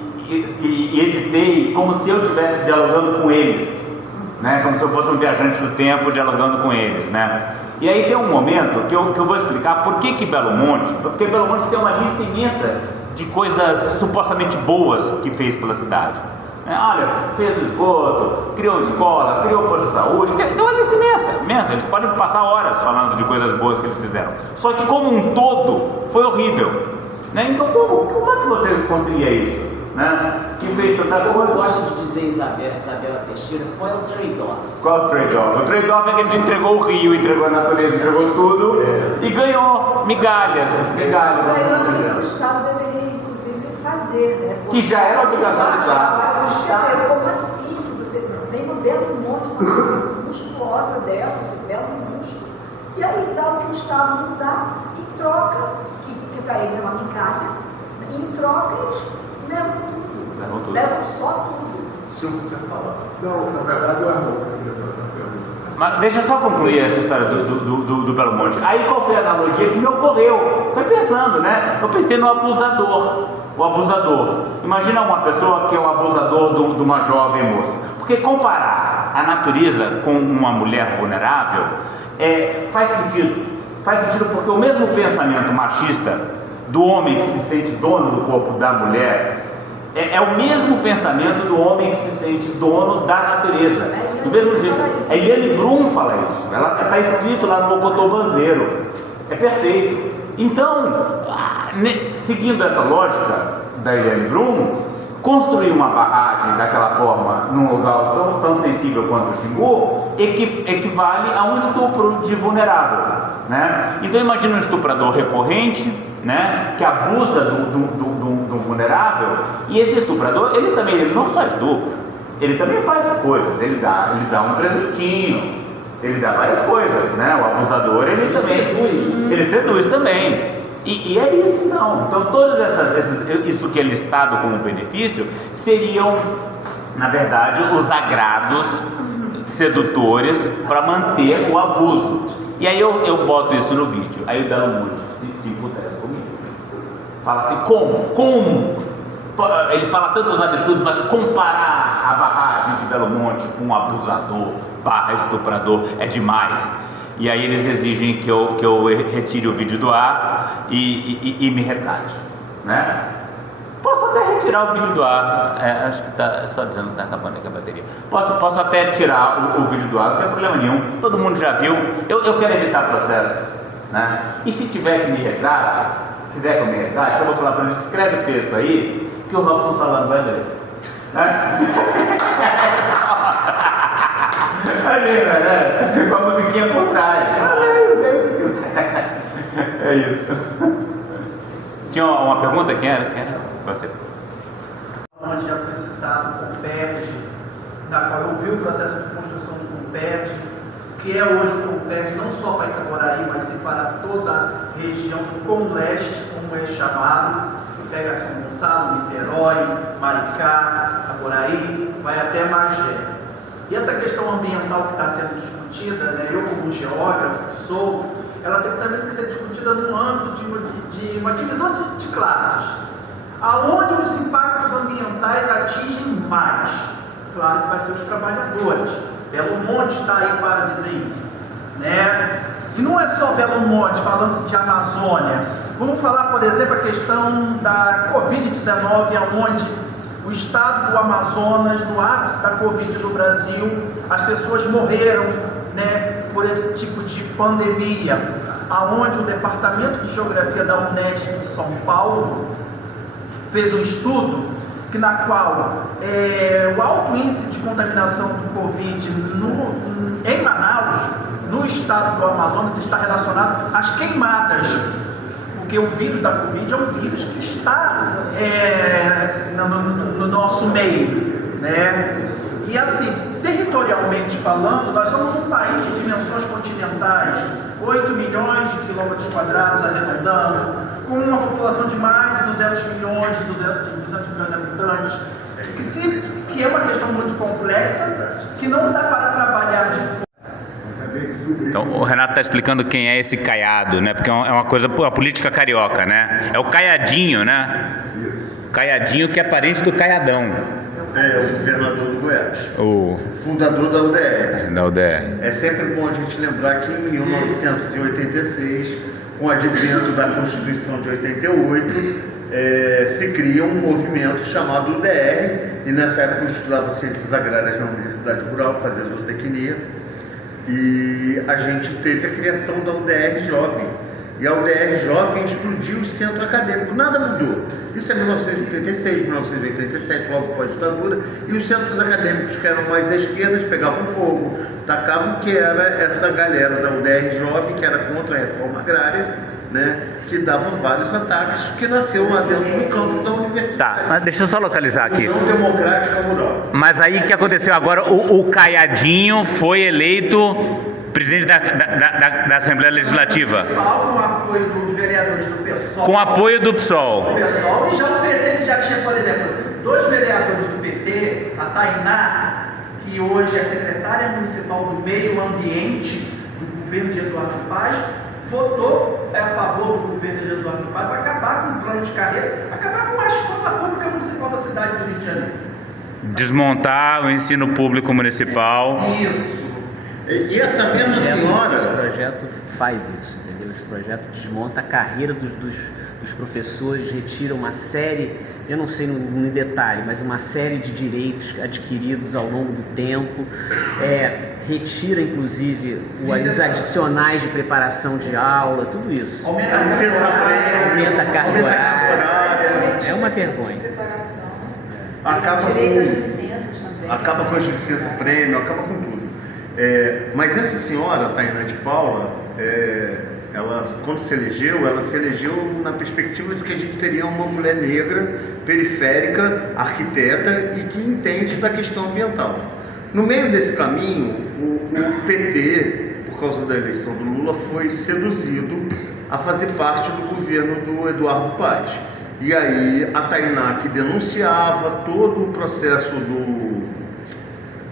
editei como se eu estivesse dialogando com eles, né? Como se eu fosse um viajante do tempo dialogando com eles, né? E aí tem um momento que eu vou explicar por que Belo Monte, porque Belo Monte tem uma lista imensa de coisas supostamente boas que fez pela cidade. Olha, fez o esgoto, criou escola, criou posto de saúde, tem uma lista imensa, eles podem passar horas falando de coisas boas que eles fizeram. Só que como um todo, foi horrível, né? Então como é que você concilia isso, né? Que fez tanta coisa. Eu gosto de dizer, Isabela Teixeira, qual é o trade-off? Qual é o trade-off? O trade-off é que a gente entregou o rio, entregou a natureza, entregou tudo e ganhou migalhas. Ganhou o que o Estado deveria, inclusive, fazer, né? Que já era obrigação do Estado. Quer dizer, como assim? Que você vem no Belo Monte, uma coisa monstruosa dessa, esse belo monstro, e aí dá o que o Estado não dá e troca, que para eles é uma migalha, e em troca eles levam tudo. Levam só tudo. Silvio quer falar. Não, na verdade, o Arnaldo queria fazer uma pergunta. Mas deixa eu só concluir essa história do Belo Monte. Aí qual foi a analogia que me ocorreu? Foi pensando, né? Eu pensei no abusador. O abusador. Imagina uma pessoa que é um abusador de uma jovem moça. Porque comparar a natureza com uma mulher vulnerável faz sentido. Faz sentido porque o mesmo pensamento machista do homem que se sente dono do corpo da mulher é o mesmo pensamento do homem que se sente dono da natureza. Do mesmo jeito. A Eliane Brum fala isso. Ela está escrito lá no Mocotó Banzeiro. É perfeito. Então, seguindo essa lógica da Eliane Brum, construir uma barragem daquela forma num lugar tão sensível quanto o Xingu equivale a um estupro de vulnerável, né? Então imagina um estuprador recorrente, né, que abusa do vulnerável, e esse estuprador, ele não só estupra, ele também faz coisas, ele dá um presentinho, ele dá várias coisas, né? O abusador, ele também seduz também. E é isso, não. Então todas isso que é listado como benefício seriam, na verdade, os agrados sedutores para manter o abuso. E aí eu boto isso no vídeo. Aí o Belo Monte se emputece comigo. Fala assim, como? Ele fala tantos absurdos, mas comparar a barragem de Belo Monte com um abusador / estuprador é demais. E aí eles exigem que eu retire o vídeo do ar e me retrate, né? Posso até retirar o vídeo do ar, acho que está só dizendo que está acabando aqui a bateria. Posso até tirar o vídeo do ar, não tem problema nenhum, todo mundo já viu. Eu quero evitar processos, né? E se tiver que me retrate, quiser que eu me retrate, eu vou falar para ele, escreve o texto aí, que o Robson Salano vai ler. né? Com a musiquinha por trás. Leia o que quiser. É isso. Tinha uma pergunta? Quem era? Você. Onde já foi citado o Comperj, da qual eu vi o processo de construção do Comperj, que é hoje o Comperj não só para Itaboraí, mas sim para toda a região do Com-Leste, como é chamado, que pega São Gonçalo, Niterói, Maricá, Itaboraí, vai até Magé. E essa questão ambiental que está sendo discutida, né, eu como geógrafo que sou, ela também tem que ser discutida no âmbito de uma divisão de classes, aonde os impactos ambientais atingem mais. Claro que vai ser os trabalhadores. Belo Monte está aí para dizer isso, né? E não é só Belo Monte, falando de Amazônia. Vamos falar, por exemplo, a questão da Covid-19, onde o estado do Amazonas, no ápice da Covid no Brasil, as pessoas morreram, né, por esse tipo de pandemia, aonde o Departamento de Geografia da Unesp de São Paulo fez um estudo na qual o alto índice de contaminação do Covid em Manaus, no estado do Amazonas, está relacionado às queimadas, porque o vírus da Covid é um vírus que está no nosso meio, né? E assim, territorialmente falando, nós somos um país de dimensões continentais, 8 milhões de quilômetros quadrados arredondando, com uma população de mais de 200 milhões de habitantes, que é uma questão muito complexa, que não dá para trabalhar de forma. Então, o Renato está explicando quem é esse Caiado, né? Porque é uma coisa, a política carioca, né? É o Caiadinho, né? Caiadinho, que é parente do Caiadão. É o governador do Goiás. O fundador da UDR. Da UDR. É sempre bom a gente lembrar que em 1986, com o advento da Constituição de 88, se cria um movimento chamado UDR, e nessa época eu estudava Ciências Agrárias na Universidade Rural, fazia zootecnia, e a gente teve a criação da UDR Jovem. E a UDR Jovem explodiu o centro acadêmico, nada mudou. Isso é 1986, 1987, logo após a ditadura, e os centros acadêmicos que eram mais à esquerda pegavam fogo, tacavam, que era essa galera da UDR Jovem, que era contra a reforma agrária, né, que dava vários ataques, que nasceu lá dentro do campus da universidade. Tá, mas deixa eu só localizar aqui. União Democrática Rural. Mas aí o que aconteceu agora? O Caiadinho foi eleito presidente da Assembleia Legislativa. Com apoio dos vereadores do PSOL. Com apoio do PSOL. E já o PT, que já tinha, por exemplo, 2 vereadores do PT, a Tainá, que hoje é secretária municipal do Meio Ambiente do governo de Eduardo Paz, votou a favor do governo de Eduardo Paz para acabar com o plano de carreira, acabar com a escola pública municipal da cidade do Rio de Janeiro. Desmontar o ensino público municipal. Isso. E essa mesma senhora... Esse projeto faz isso, entendeu? Esse projeto desmonta a carreira dos professores, retira uma série, eu não sei no detalhe, mas uma série de direitos adquiridos ao longo do tempo, retira inclusive os adicionais de preparação de aula, tudo isso. Aumenta a licença prêmio, aumenta a carga horária. É uma vergonha. Acaba com as licenças prêmio, acaba com tudo. Mas essa senhora, Tainá de Paula, ela, quando se elegeu, ela se elegeu na perspectiva de que a gente teria uma mulher negra, periférica, arquiteta e que entende da questão ambiental. No meio desse caminho, o PT, por causa da eleição do Lula, foi seduzido a fazer parte do governo do Eduardo Paz. E aí a Tainá, que denunciava todo o processo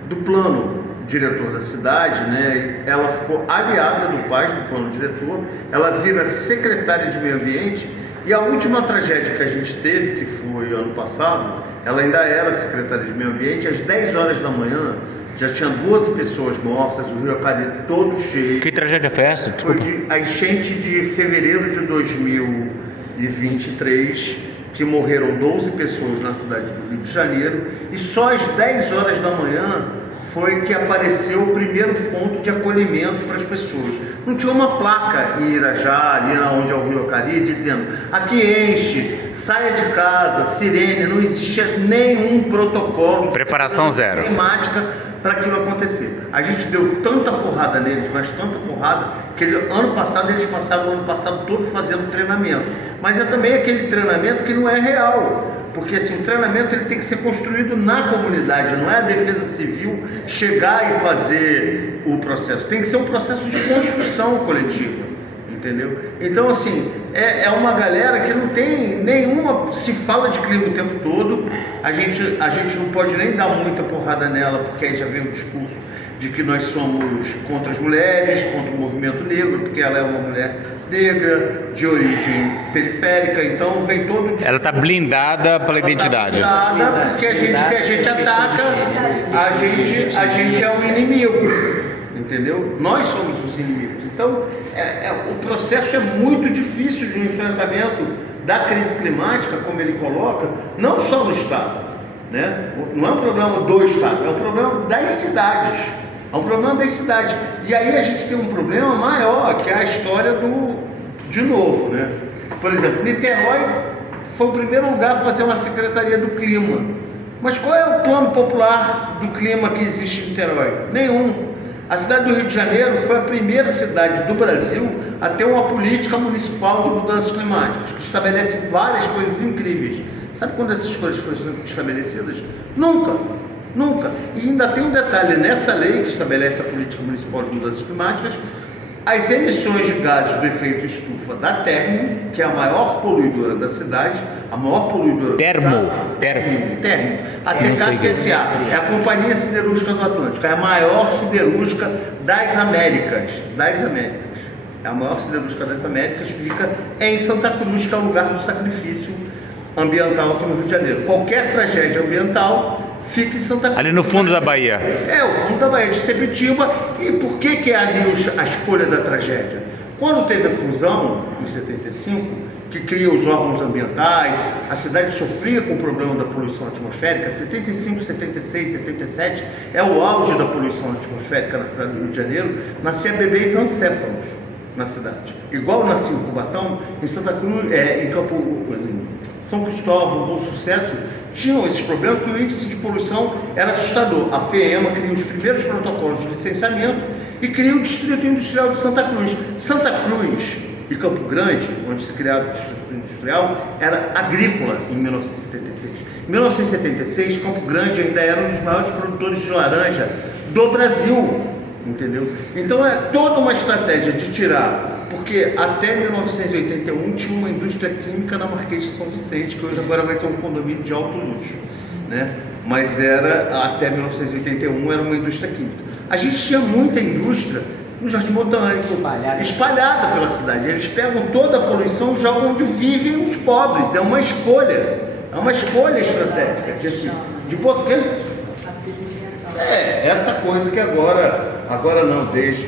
do plano diretor da cidade, né? Ela ficou aliada do Paz, do plano diretor, ela vira secretária de meio ambiente, e a última tragédia que a gente teve, que foi ano passado, ela ainda era secretária de meio ambiente, às 10 horas da manhã, já tinha 12 pessoas mortas, o Rio Acari todo cheio. Que tragédia foi essa? Desculpa. Foi a enchente de fevereiro de 2023, que morreram 12 pessoas na cidade do Rio de Janeiro, e só às 10 horas da manhã foi que apareceu o primeiro ponto de acolhimento para as pessoas. Não tinha uma placa em Irajá, ali onde é o Rio Acari, dizendo: aqui enche, saia de casa, sirene, não existia nenhum protocolo de preparação zero climática para aquilo acontecer. A gente deu tanta porrada neles, mas tanta porrada, que ano passado eles passaram o ano passado todo fazendo treinamento. Mas é também aquele treinamento que não é real. Porque assim, o treinamento ele tem que ser construído na comunidade, não é a defesa civil chegar e fazer o processo. Tem que ser um processo de construção coletiva, entendeu? Então assim, é uma galera que não tem nenhuma... Se fala de clima o tempo todo, a gente não pode nem dar muita porrada nela, porque aí já vem o discurso de que nós somos contra as mulheres, contra o movimento negro, porque ela é uma mulher negra, de origem periférica, então vem todo... Ela está blindada pela identidade. Tá blindada porque se a gente ataca, a gente é o inimigo, entendeu? Nós somos os inimigos. Então, o processo é muito difícil de um enfrentamento da crise climática, como ele coloca, não só no Estado, né? Não é um problema do Estado, é um problema das cidades. É um problema das cidades. E aí a gente tem um problema maior, que é a história de novo, né? Por exemplo, Niterói foi o primeiro lugar a fazer uma Secretaria do Clima. Mas qual é o plano popular do clima que existe em Niterói? Nenhum. A cidade do Rio de Janeiro foi a primeira cidade do Brasil a ter uma política municipal de mudanças climáticas, que estabelece várias coisas incríveis. Sabe quando essas coisas foram estabelecidas? Nunca. Nunca. E ainda tem um detalhe, nessa lei que estabelece a política municipal de mudanças climáticas, as emissões de gases do efeito estufa da Termo, que é a maior poluidora da cidade, a maior poluidora... Termo. A TKCSA, é a Companhia Siderúrgica do Atlântico, é a maior siderúrgica das Américas. É a maior siderúrgica das Américas, fica em Santa Cruz, que é o lugar do sacrifício ambiental aqui no Rio de Janeiro. Qualquer tragédia ambiental fica em Santa Cruz. Ali no fundo da Bahia. É, o fundo da Bahia de Sepetiba. E por que é ali a escolha da tragédia? Quando teve a fusão, em 75, que cria os órgãos ambientais, a cidade sofria com o problema da poluição atmosférica. 75, 76, 77 é o auge da poluição atmosférica na cidade do Rio de Janeiro. Nascia bebês ancéfalos na cidade. Igual nascia em Cubatão, em Santa Cruz, em São Cristóvão, Bom Sucesso, tinham esses problemas, porque o índice de poluição era assustador. A FEEMA criou os primeiros protocolos de licenciamento e criou o Distrito Industrial de Santa Cruz. Santa Cruz e Campo Grande, onde se criaram o Distrito Industrial, era agrícola em 1976. Em 1976, Campo Grande ainda era um dos maiores produtores de laranja do Brasil, entendeu? Então é toda uma estratégia de tirar, porque até 1981 tinha uma indústria química na Marquês de São Vicente, que hoje agora vai ser um condomínio de alto luxo, né? Mas até 1981 era uma indústria química. A gente tinha muita indústria no Jardim Botânico, espalhada pela cidade. Eles pegam toda a poluição e jogam onde vivem os pobres. É uma escolha estratégica de botar. Essa coisa que agora não, desde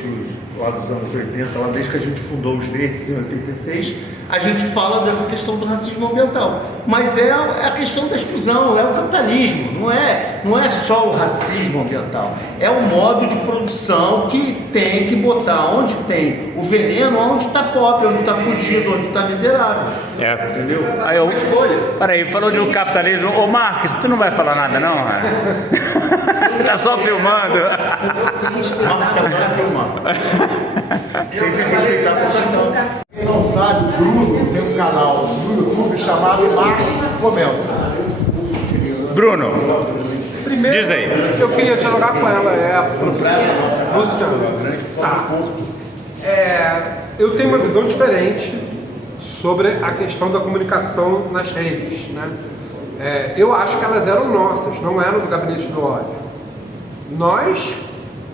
lá dos anos 80, lá desde que a gente fundou os Verdes em 86, a gente fala dessa questão do racismo ambiental. Mas é a questão da exclusão, é o capitalismo, não é só o racismo ambiental, é o modo de produção que tem que botar onde tem o veneno, onde está pobre, onde está fudido, onde está miserável. Entendeu? Aí peraí, falou de um capitalismo. Ô Marcos, tu não vai falar nada não? Tá só filmando. Marcos adora filmar. Sempre respeitar a vocação. Quem não sabe, o Bruno tem um canal no YouTube chamado Marcos Comenta. Bruno, Primeiro, diz aí. eu queria dialogar com ela, a professora Luciana. Eu tenho uma visão diferente sobre a questão da comunicação nas redes, né? Eu acho que elas eram nossas, não eram do gabinete do ódio. Nós,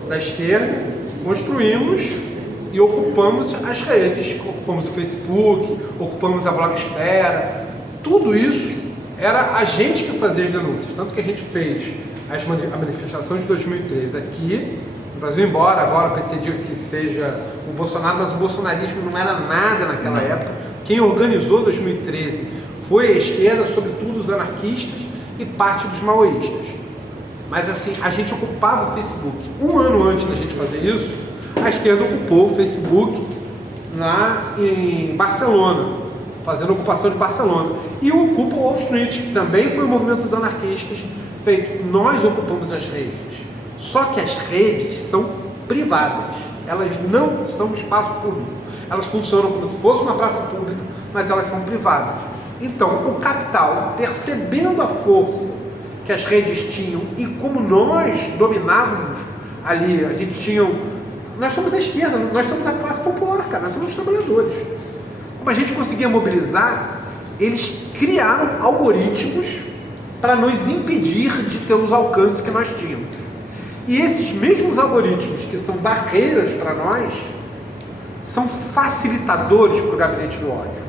da esquerda, construímos e ocupamos as redes, ocupamos o Facebook, ocupamos a blogosfera. Tudo isso era a gente que fazia as denúncias, tanto que a gente fez a manifestação de 2013 aqui no Brasil, embora agora o PT diga que seja o Bolsonaro, mas o bolsonarismo não era nada naquela época. Quem organizou 2013 foi a esquerda, sobretudo os anarquistas e parte dos maoístas. Mas assim, a gente ocupava o Facebook. Um ano antes da gente fazer isso, a esquerda ocupou o Facebook em Barcelona, fazendo a ocupação de Barcelona. E ocupa o Wall Street, que também foi o movimento dos anarquistas feito. Nós ocupamos as redes. Só que as redes são privadas. Elas não são espaço público. Elas funcionam como se fosse uma praça pública, mas elas são privadas. Então, o capital, percebendo a força que as redes tinham e como nós dominávamos ali, nós somos a esquerda, nós somos a classe popular, cara, nós somos os trabalhadores. Como a gente conseguia mobilizar, eles criaram algoritmos para nos impedir de ter os alcances que nós tínhamos. E esses mesmos algoritmos, que são barreiras para nós, são facilitadores para o gabinete do ódio.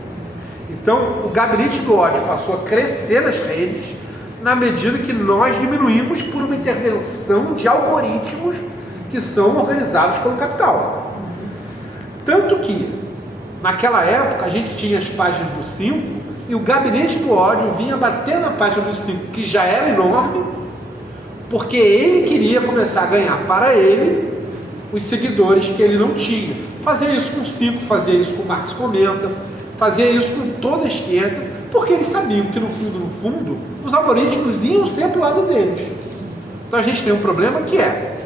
Então, o gabinete do ódio passou a crescer nas redes na medida que nós diminuímos por uma intervenção de algoritmos que são organizados pelo capital. Tanto que, naquela época, a gente tinha as páginas do 5 e o gabinete do ódio vinha bater na página do 5, que já era enorme, porque ele queria começar a ganhar para ele os seguidores que ele não tinha. Fazia isso com o 5, fazia isso com o Marx Comenta, fazia isso com toda a esquerda, porque eles sabiam que no fundo, os algoritmos iam ser para o lado deles. Então a gente tem um problema que é,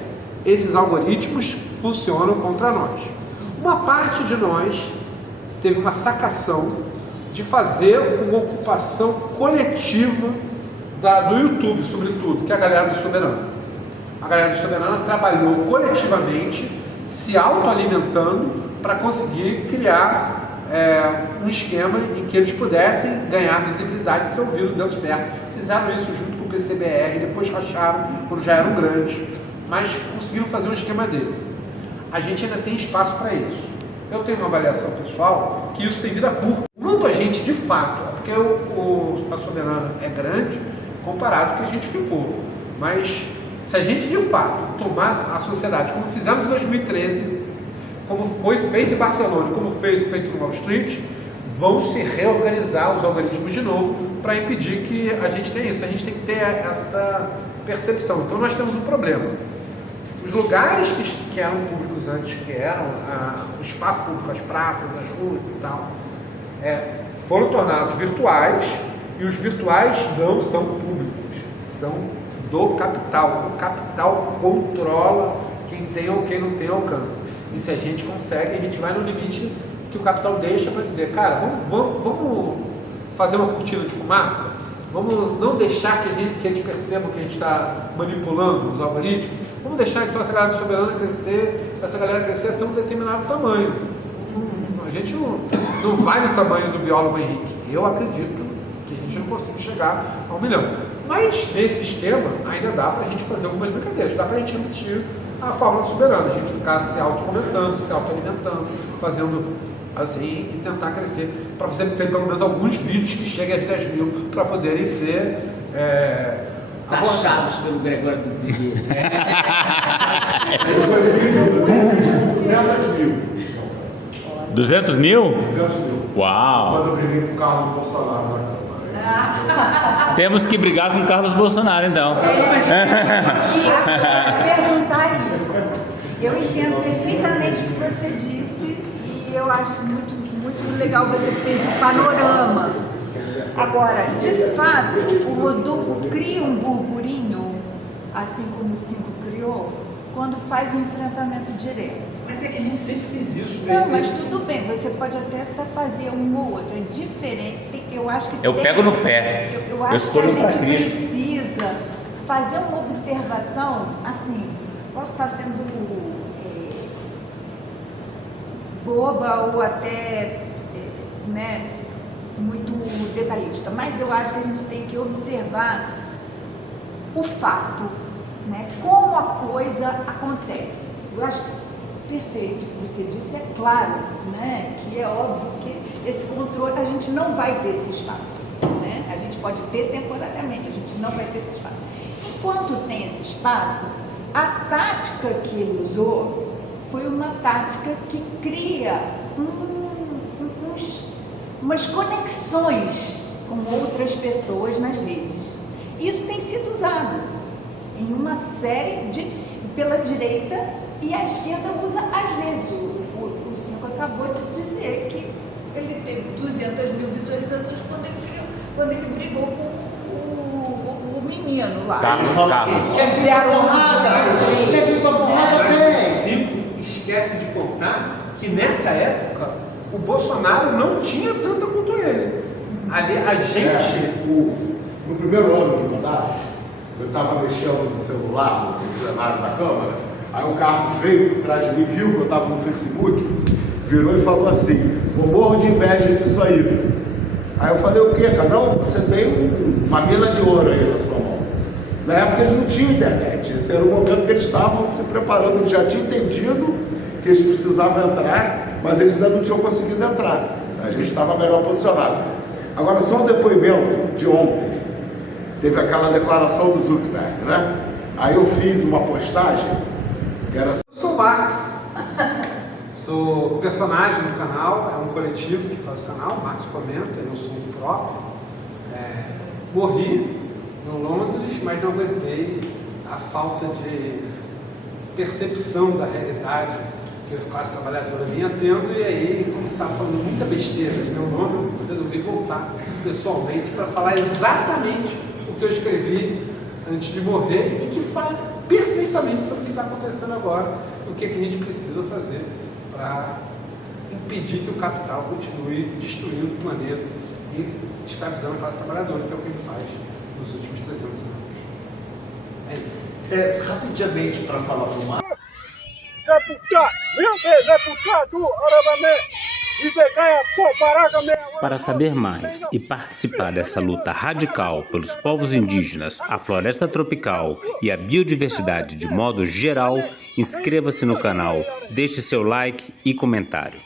esses algoritmos funcionam contra nós. Uma parte de nós teve uma sacação de fazer uma ocupação coletiva do YouTube, sobretudo, que é a galera do Soberano. A galera do Soberano trabalhou coletivamente, se autoalimentando, para conseguir criar um esquema em que eles pudessem ganhar visibilidade se o vírus deu certo. Fizeram isso junto com o PCBR, depois racharam quando já eram grandes, mas conseguiram fazer um esquema desse. A gente ainda tem espaço para isso. Eu tenho uma avaliação pessoal que isso tem vida curta. Quando a gente, de fato, porque a Soberana é grande comparado com o que a gente ficou, mas se a gente, de fato, tomar a sociedade como fizemos em 2013, como foi feito em Barcelona, como feito no Wall Street, vão se reorganizar os algoritmos de novo para impedir que a gente tenha isso. A gente tem que ter essa percepção. Então nós temos um problema. Os lugares que eram públicos antes, que eram o espaço público, as praças, as ruas e tal, foram tornados virtuais, e os virtuais não são públicos, são do capital. O capital controla quem tem ou quem não tem alcance. E se a gente consegue, a gente vai no limite que o capital deixa para dizer, cara, vamos fazer uma cortina de fumaça? Vamos não deixar que eles percebam que a gente está manipulando os algoritmos? Vamos deixar então essa galera soberana crescer, essa galera crescer até um determinado tamanho. A gente não vai no tamanho do biólogo Henrique. Eu acredito que a gente não consiga chegar a 1 milhão. Mas nesse esquema ainda dá para a gente fazer algumas brincadeiras, dá para a gente repetir a fórmula soberana, a gente ficar se autocomentando, se autoalimentando, fazendo assim e tentar crescer, para você ter pelo menos alguns vídeos que cheguem a 10 mil para poderem ser taxados pelo Gregório do Vivier. Tem vídeo de 200 mil. 200 mil? 200 mil. Uau! Quando eu briguei com o Carlos Bolsonaro na Câmara. Temos que brigar com o Carlos Bolsonaro, então. Perguntar isso. Eu entendo perfeitamente o que você disse e eu acho muito, muito legal você fez o panorama. Agora, de fato, o Rodolfo cria um burburinho, assim como o 5 criou, quando faz um enfrentamento direto. Mas é que a gente sempre fez isso. Não, mas tudo bem, você pode até fazer um ou outro, é diferente. Eu acho que eu pego no pé. Eu acho que a gente precisa fazer uma observação, assim, posso estar sendo boba ou até muito detalhista, mas eu acho que a gente tem que observar o fato, né, como a coisa acontece. Eu acho que perfeito o que você disse, é claro, né, que é óbvio que esse controle, a gente não vai ter esse espaço, né? A gente pode ter temporariamente, a gente não vai ter esse espaço. Enquanto tem esse espaço, a tática que ele usou foi uma tática que cria umas conexões com outras pessoas nas redes. Isso tem sido usado em uma série pela direita, e a esquerda usa às vezes. O 5 acabou de dizer que ele teve 200 mil visualizações quando ele brigou com o menino lá. Quer dizer a porrada? Quer dizer a porrada, Mas o 5 esquece de contar que nessa época o Bolsonaro não tinha tanta quanto ele. Ali a gente. No primeiro ano de mandato, eu estava mexendo no celular, no plenário da Câmara, aí o Carlos veio por trás de mim, viu que eu estava no Facebook, virou e falou assim, eu morro de inveja disso aí. Aí eu falei, o quê, Cadão? Você tem uma mina de ouro aí na sua mão. Na época eles não tinham internet, esse era o momento que eles estavam se preparando, eles já tinham entendido que eles precisavam entrar, mas eles ainda não tinham conseguido entrar. A gente estava melhor posicionado. Agora, só um depoimento de ontem. Teve aquela declaração do Zuckerberg, né? Aí eu fiz uma postagem Quero... Eu sou o Marx, sou personagem do canal, é um coletivo que faz o canal, o Marx comenta, eu sou o próprio. Morri em Londres, mas não aguentei a falta de percepção da realidade que a classe trabalhadora vinha tendo, e aí, como você estava falando muita besteira em meu nome, eu resolvi voltar pessoalmente para falar exatamente o que eu escrevi antes de morrer e que fala perfeitamente sobre o que está acontecendo agora, o que a gente precisa fazer para impedir que o capital continue destruindo o planeta e escravizando a classe trabalhadora, que é o que ele faz nos últimos 300 anos. É isso. Rapidamente para falar para o Marx. Para saber mais e participar dessa luta radical pelos povos indígenas, a floresta tropical e a biodiversidade de modo geral, inscreva-se no canal, deixe seu like e comentário.